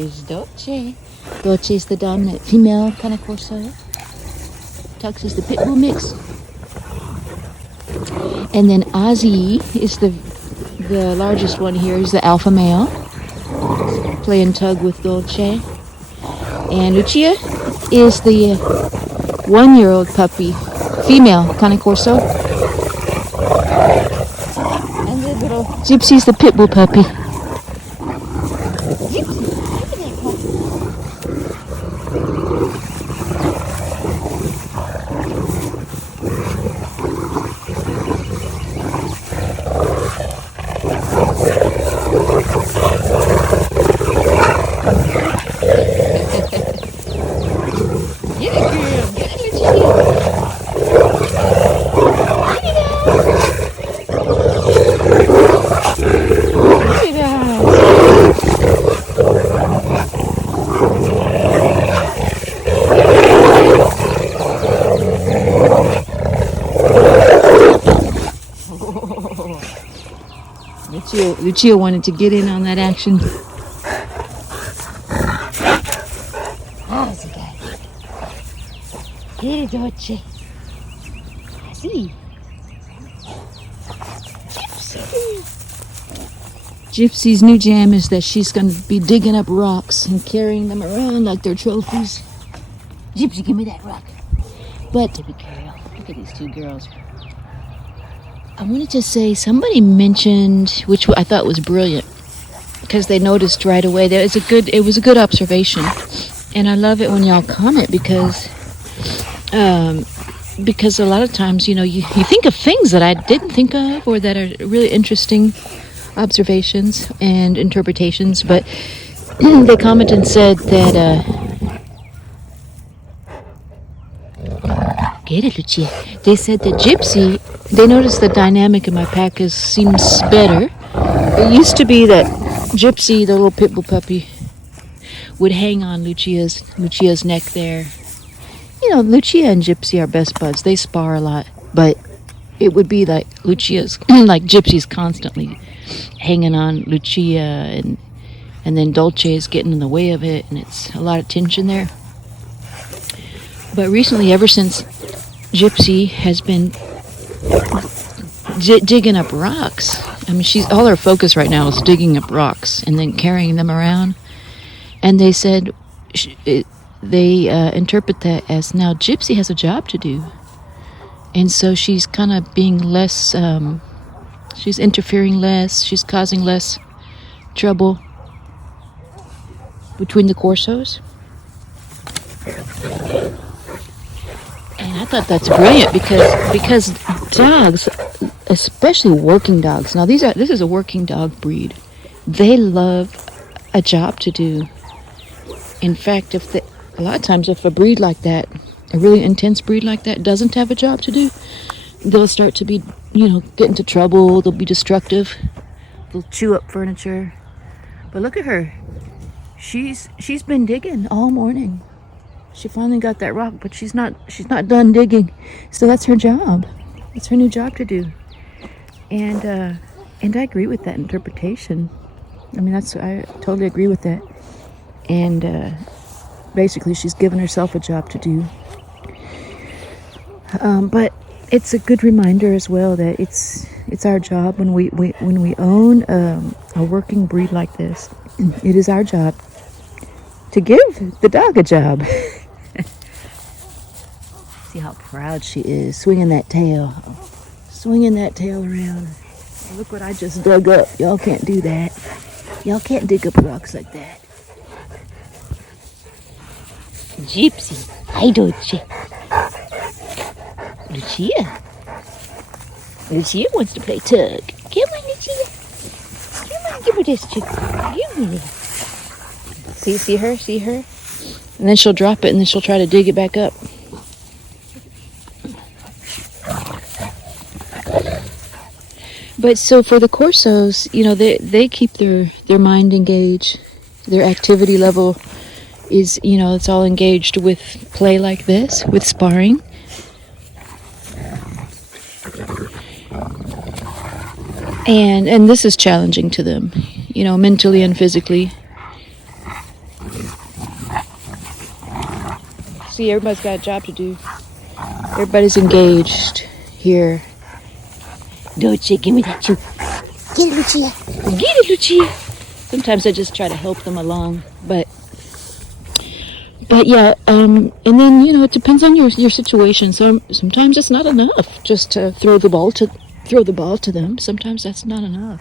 Is Dolce. Dolce is the dominant female Cane Corso. Tux is the pit bull mix. And then Ozzy is the largest one here. He's the alpha male. Playing tug with Dolce. And Lucia is the 1-year-old puppy. Female Cane Corso. And the little Gypsy's the pit bull puppy. Lucia wanted to get in on that action. How's it going? Here, Dolce. See. Gypsy's new jam is that she's going to be digging up rocks and carrying them around like they're trophies. Gypsy, give me that rock. But to be careful, look at these two girls. I wanted to say somebody mentioned, which I thought was brilliant, because they noticed right away. It was a good observation, and I love it when y'all comment because a lot of times, you think of things that I didn't think of or that are really interesting observations and interpretations. But they commented and said that. Get it, Lucia. They said that Gypsy, they noticed the dynamic in my pack seems better. It used to be that Gypsy, the little pit bull puppy, would hang on Lucia's neck there. Lucia and Gypsy are best buds. They spar a lot, but it would be like like Gypsy's constantly hanging on Lucia, and then Dolce is getting in the way of it, and it's a lot of tension there. But recently, ever since Gypsy has been digging up rocks. I mean, all her focus right now is digging up rocks and then carrying them around. And they said, they interpret that as now Gypsy has a job to do. And so she's kind of being less, she's interfering less, she's causing less trouble between the Corsos. And I thought that's brilliant because dogs, especially working dogs. Now this is a working dog breed. They love a job to do. In fact, a lot of times if a breed like that, a really intense breed like that, doesn't have a job to do, they'll start to be, get into trouble. They'll be destructive. They'll chew up furniture. But look at her. She's been digging all morning. She finally got that rock, but she's not done digging. So that's her job. It's her new job to do. And I agree with that interpretation. I mean, I totally agree with that. And basically, she's given herself a job to do. But it's a good reminder as well that it's our job when we own a working breed like this. It is our job to give the dog a job. See how proud she is, swinging that tail around. Look what I just dug up. Y'all can't do that. Y'all can't dig up rocks like that. Gypsy, hi Dolce. Lucia wants to play tug. Come on, Lucia. Come on, give her this chick. Give me this. See her? And then she'll drop it, and then she'll try to dig it back up. But so for the Corsos, they keep their mind engaged. Their activity level is, it's all engaged with play like this, with sparring. And this is challenging to them, mentally and physically. See, everybody's got a job to do. Everybody's engaged here. Lucia, give me that chew. Get it, Lucia. Get it, Lucia. Sometimes I just try to help them along, but yeah. And then it depends on your situation. Sometimes it's not enough just to throw the ball to them. Sometimes that's not enough.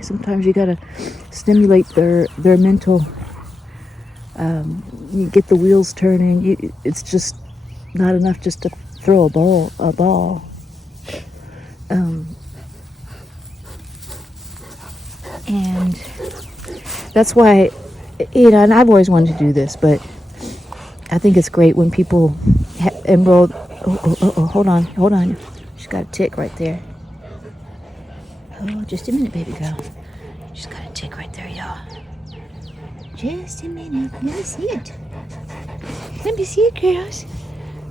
Sometimes you gotta stimulate their mental. You get the wheels turning. It's just not enough just to throw a ball. And that's why, and I've always wanted to do this, but I think it's great when people enroll. Oh, hold on. She's got a tick right there. Oh, just a minute, baby girl. She's got a tick right there, y'all. Just a minute. Let me see it. Girls.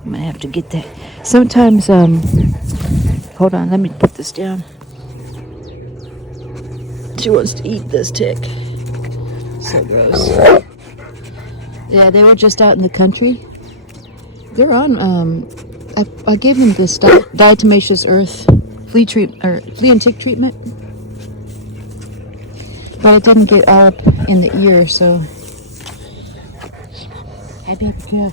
I'm gonna have to get that. Sometimes, hold on. Let me put this down. She wants to eat this tick. So gross. Yeah, they were just out in the country. They're on. I gave them this diatomaceous earth flea and tick treatment, but it didn't get all up in the ear. So, hi, baby girl.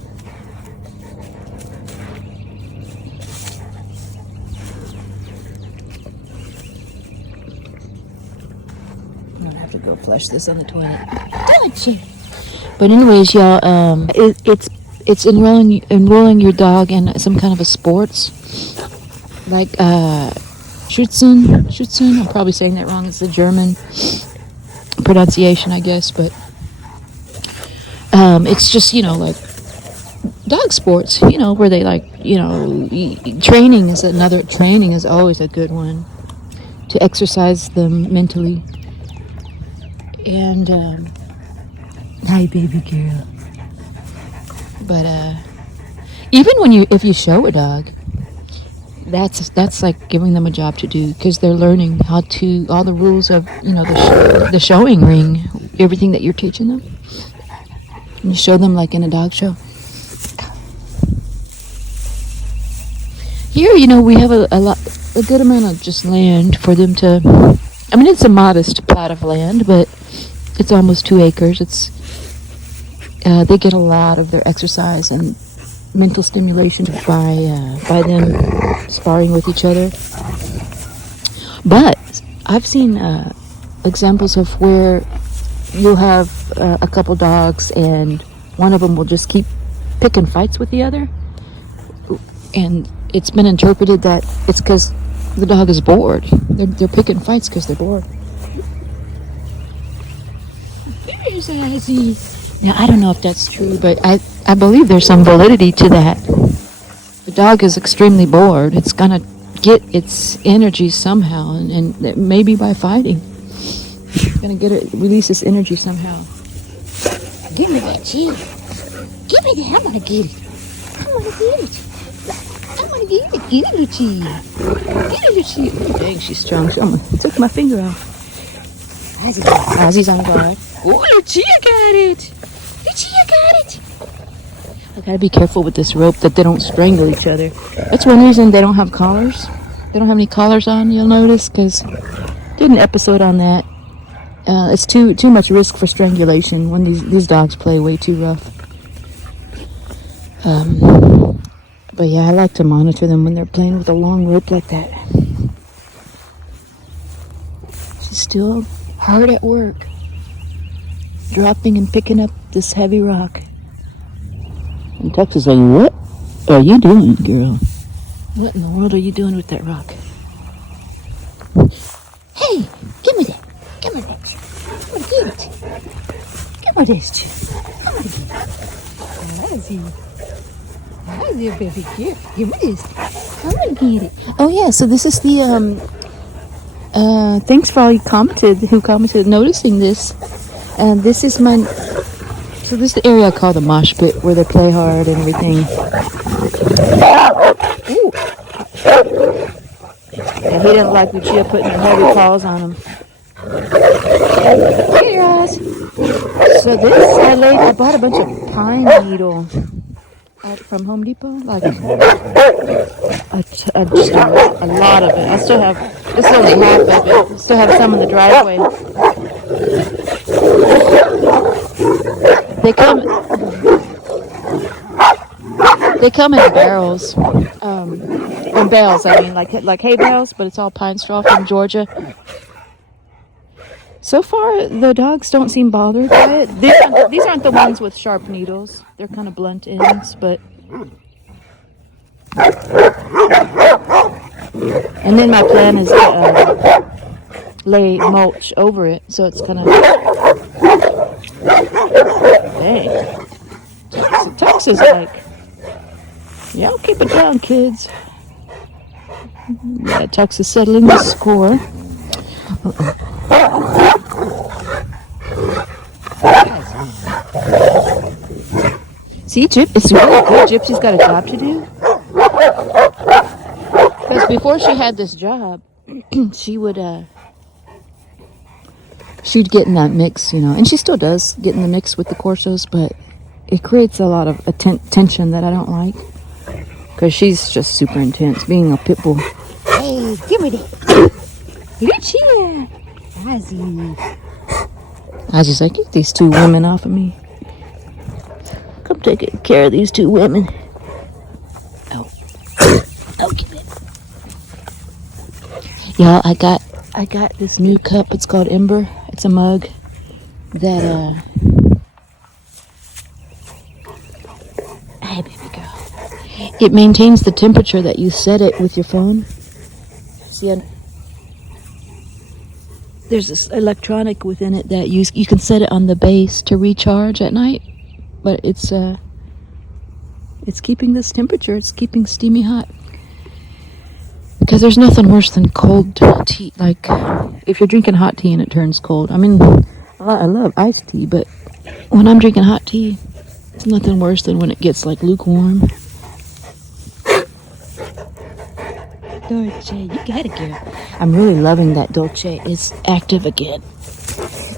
I'm gonna have to go flush this on the toilet. Don't you? But anyways, y'all, it's enrolling your dog in some kind of a sports, like Schützen. I'm probably saying that wrong. It's the German pronunciation, I guess, but it's just like dog sports, where they training is always a good one to exercise them mentally. And hi, baby girl. But even if you show a dog, that's like giving them a job to do, because they're learning all the rules of the showing ring, everything that you're teaching them. And you show them like in a dog show. Here, we have a good amount of just land for them to. I mean, it's a modest plot of land, but it's almost 2 acres. They get a lot of their exercise and mental stimulation by them sparring with each other. But I've seen examples of where you'll have a couple dogs and one of them will just keep picking fights with the other, and it's been interpreted that it's because the dog is bored. They're picking fights because they're bored. There's Ozzy. Now, I don't know if that's true, but I believe there's some validity to that. The dog is extremely bored. It's going to get its energy somehow, and maybe by fighting. It's going to release its energy somehow. Give me that cheese. Give me that. I'm going to get it. I'm going to get it. I'm going to get it. Get it, Lucia. Get it, Lucia. Oh, dang, she's strong. I took my finger off. Ozzy's on guard. Oh, Lucia got it. Lucia got it. I gotta be careful with this rope that they don't strangle each other. That's one reason they don't have collars. They don't have any collars on, you'll notice, because I did an episode on that. It's too much risk for strangulation when these dogs play way too rough. But yeah, I like to monitor them when they're playing with a long rope like that. She's still hard at work, dropping and picking up this heavy rock. And Tex is like, what are you doing, girl? What in the world are you doing with that rock? Hey, give me that. Give me that. I'm gonna get it. Give me this. I'm gonna get it. How's your baby girl? Give me this. I'm gonna get it. Oh yeah, so this is the thanks for all you who commented noticing this. And this is so this is the area I call the mosh pit, where they play hard and everything. Ooh. And he didn't like Lucia putting her heavy paws on him. Hey, guys. So this, I bought a bunch of pine needle. out from Home Depot, like just a lot of it. I still have, this is only half of it. I still have some in the driveway. They come, they come in barrels, in bales. I mean, like hay bales, but it's all pine straw from Georgia. So far, the dogs don't seem bothered by it. These aren't the ones with sharp needles. They're kind of blunt ends, but. And then my plan is to lay mulch over it, so it's kind of. Dang. Tux is like, y'all keep it down, kids. Yeah, Tux is settling the score. See, it's really good. Gypsy's got a job to do. Because before she had this job, she'd get in that mix, you know, and she still does get in the mix with the Corsos, but it creates a lot of tension that I don't like. Because she's just super intense, being a pit bull. Hey, give me that. Lucia. Ozzy's like, get these two women off of me. Come take care of these two women. Oh. Okay, baby. Y'all, I got this new cup. It's called Ember. It's a mug that, hey, baby girl. It maintains the temperature that you set it with your phone. See, there's this electronic within it that you can set it on the base to recharge at night, but it's keeping this temperature. It's keeping steamy hot. Because there's nothing worse than cold tea. Like, if you're drinking hot tea and it turns cold. I mean, I love iced tea, but when I'm drinking hot tea, it's nothing worse than when it gets, like, lukewarm. Dolce, you got it, girl. I'm really loving that Dolce is active again.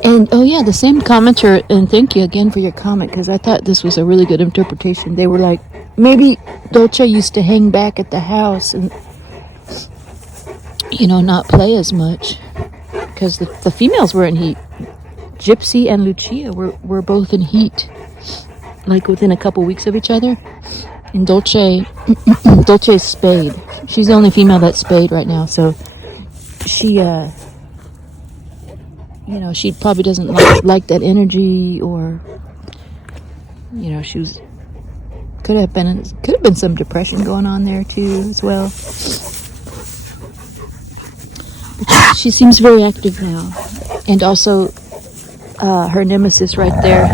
And, oh yeah, the same commenter, and thank you again for your comment, because I thought this was a really good interpretation. They were like, maybe Dolce used to hang back at the house and, you know, not play as much, because the females were in heat. Gypsy and Lucia were both in heat, like within a couple weeks of each other. And Dolce's spayed. She's the only female that's spayed right now, so she, you know, she probably doesn't like that energy, or, you know, could have been some depression going on there too as well. But she seems very active now, and also her nemesis right there.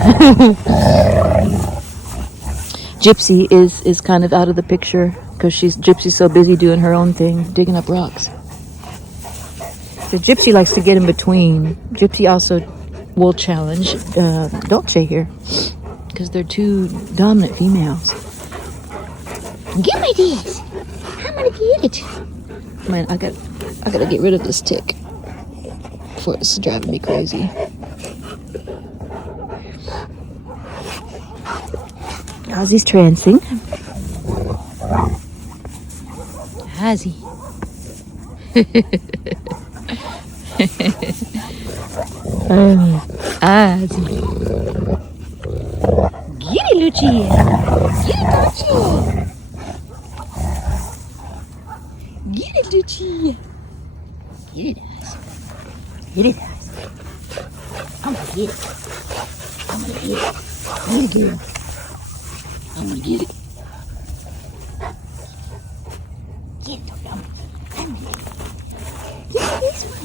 Gypsy is kind of out of the picture because Gypsy's so busy doing her own thing, digging up rocks. So Gypsy likes to get in between. Gypsy also will challenge Dolce here because they're two dominant females. Give me this. I'm gonna get it. Man, I gotta get rid of this tick before it's driving me crazy. Ozzy's trancing. Ozzy. Ozzy. Get it, Lucia. Get it, Lucia. Get it, Lucia. Get it, Ozzy. Get it, Ozzy. I'm gonna get it. I'm gonna get it. Get it, girl. I'm gonna get it. Get it, I'm gonna get it. Get this one.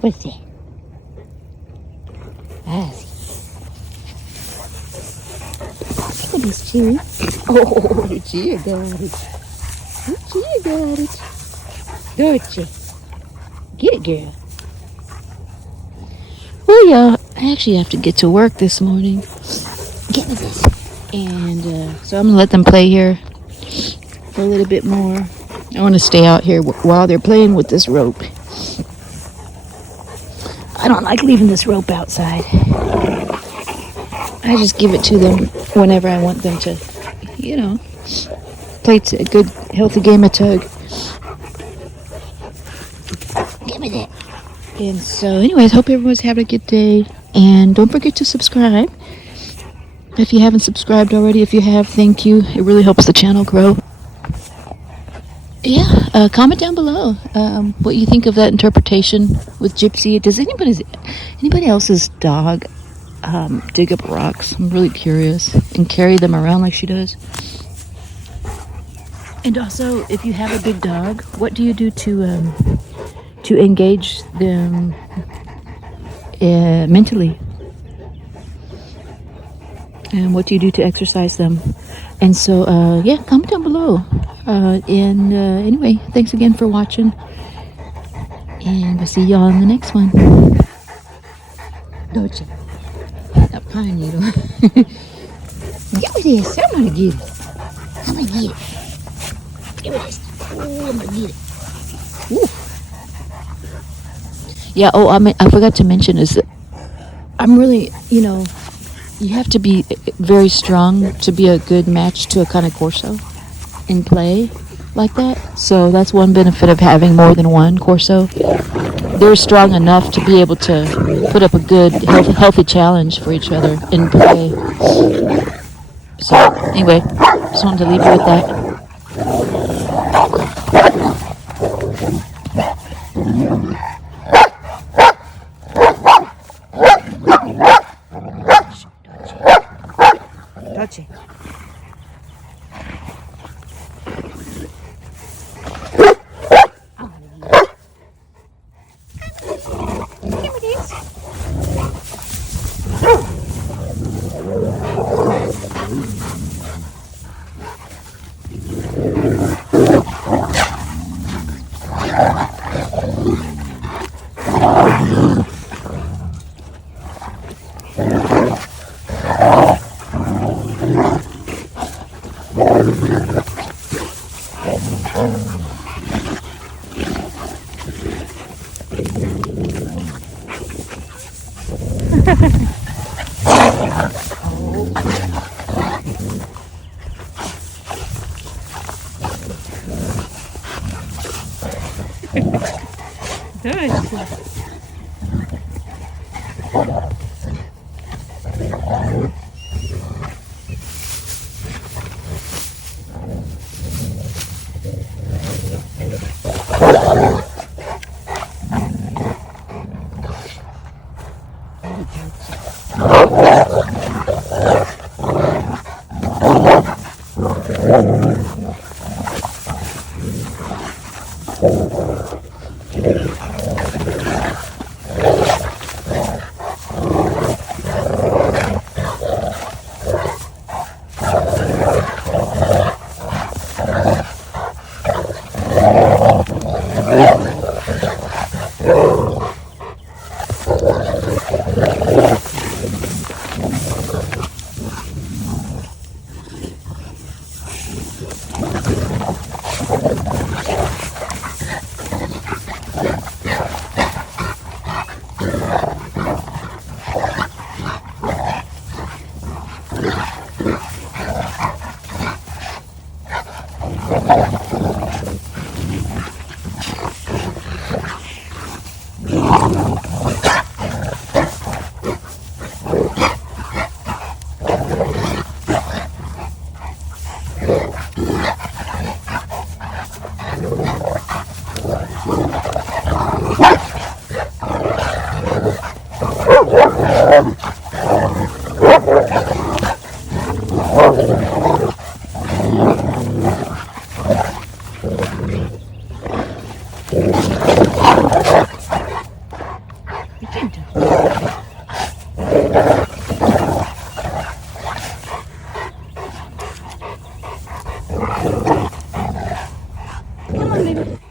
What's that? Ozzy. Look at this chewy. Oh, Lucia got it. Lucia got it. Dolce. Get it, girl. Well, yeah, I actually have to get to work this morning. Get me this. And so I'm going to let them play here for a little bit more. I want to stay out here while they're playing with this rope. I don't like leaving this rope outside. I just give it to them whenever I want them to, play a good, healthy game of tug. Give me that. And so, anyways, hope everyone's having a good day. And don't forget to subscribe. If you haven't subscribed already, if you have, thank you. It really helps the channel grow. Yeah, comment down below what you think of that interpretation with Gypsy. Does anybody else's dog dig up rocks? I'm really curious. And carry them around like she does. And also, if you have a big dog, what do you do to engage them mentally? And what do you do to exercise them? And so, yeah, comment down below. And anyway, thanks again for watching. And we'll see y'all in the next one. Don't you? That pine needle. Give me this. I'm gonna get it. I'm gonna get it. Give me this. Oh, I'm gonna get it. Ooh. Yeah, I forgot to mention is that I'm really, you have to be very strong to be a good match to a Cane Corso in play like that. So that's one benefit of having more than one Corso. They're strong enough to be able to put up a good, healthy challenge for each other in play. So anyway, just wanted to leave you with that. Don't you? Come on, baby.